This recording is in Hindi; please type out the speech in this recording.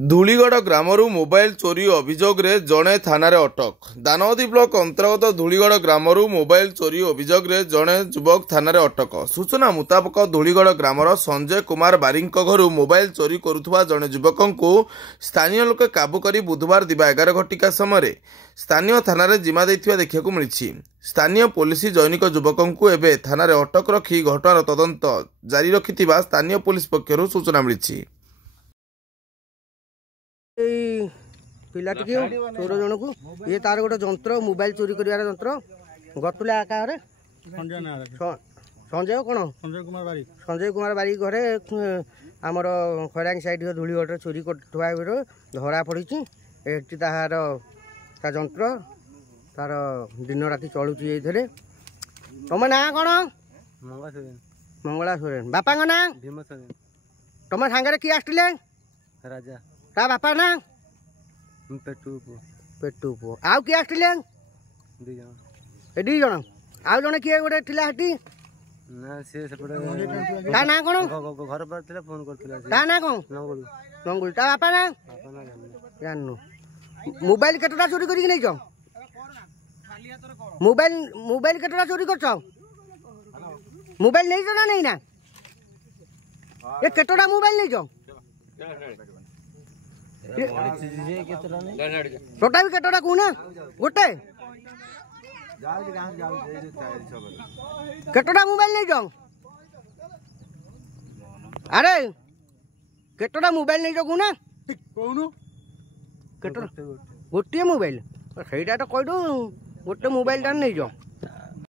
धूलीगढ़ ग्रामरू मोबाइल चोरी अभियोग रे जड़े थाना अटक। दानवदी ब्लॉक अंतर्गत धूलीगढ़ ग्रामरू मोबाइल चोरी अभियोग रे जड़े युवक थाना अटक। सूचना मुताबक धूलीगढ़ ग्रामर संजय कुमार बारी घर मोबाइल चोरी करुवा जड़े युवक को स्थानीय लोके काबू कर बुधवार दिवा 11 घटिका समय स्थानीय थाना जिम्मा देखा मिली। स्थानीय पुलिस जैनिक युवक को एवं थाना अटक रखी घटनार तदंत जारी रखि स्थानीय पुलिस पक्षर सूचना मिली। पिलाटी 16 जन को ये तार गोटे जंत्र मोबाइल चोरी कर जंत्र गतुला आकार संजय कौन संजय कुमार बारी घरे आमर खैरांग साइड धूलीगढ़ चोरी कर धरा पड़ी। तार जंत्र तार दिन राति चलुची ये तुम ना कौन मंगला सोरेन बापा ना तुम सांगे किए आसले राजा ता बापा ना पेटू पु आउ किए आसले दी जन आउ जने किए गोटे थिला हटी ना से सेपटे ता ना कोन घर पर थिला फोन करथिला ता ना कोन नंगुल ता बापा ना जाननु मोबाइल केटटा चोरी करी नै छ मोबाइल केटटा चोरी करछ मोबाइल नै छ ना नै ना ये केटटा मोबाइल नै छ छोटा भी केटोटा कहूना गोटे केटोटा मोबाइल नहीं जाओ अरे केटोटा मोबाइल नहीं जाओ कहूना गोटे मोबाइल सहीटा तो कह दो गोटे मोबाइल टान नहीं जाओ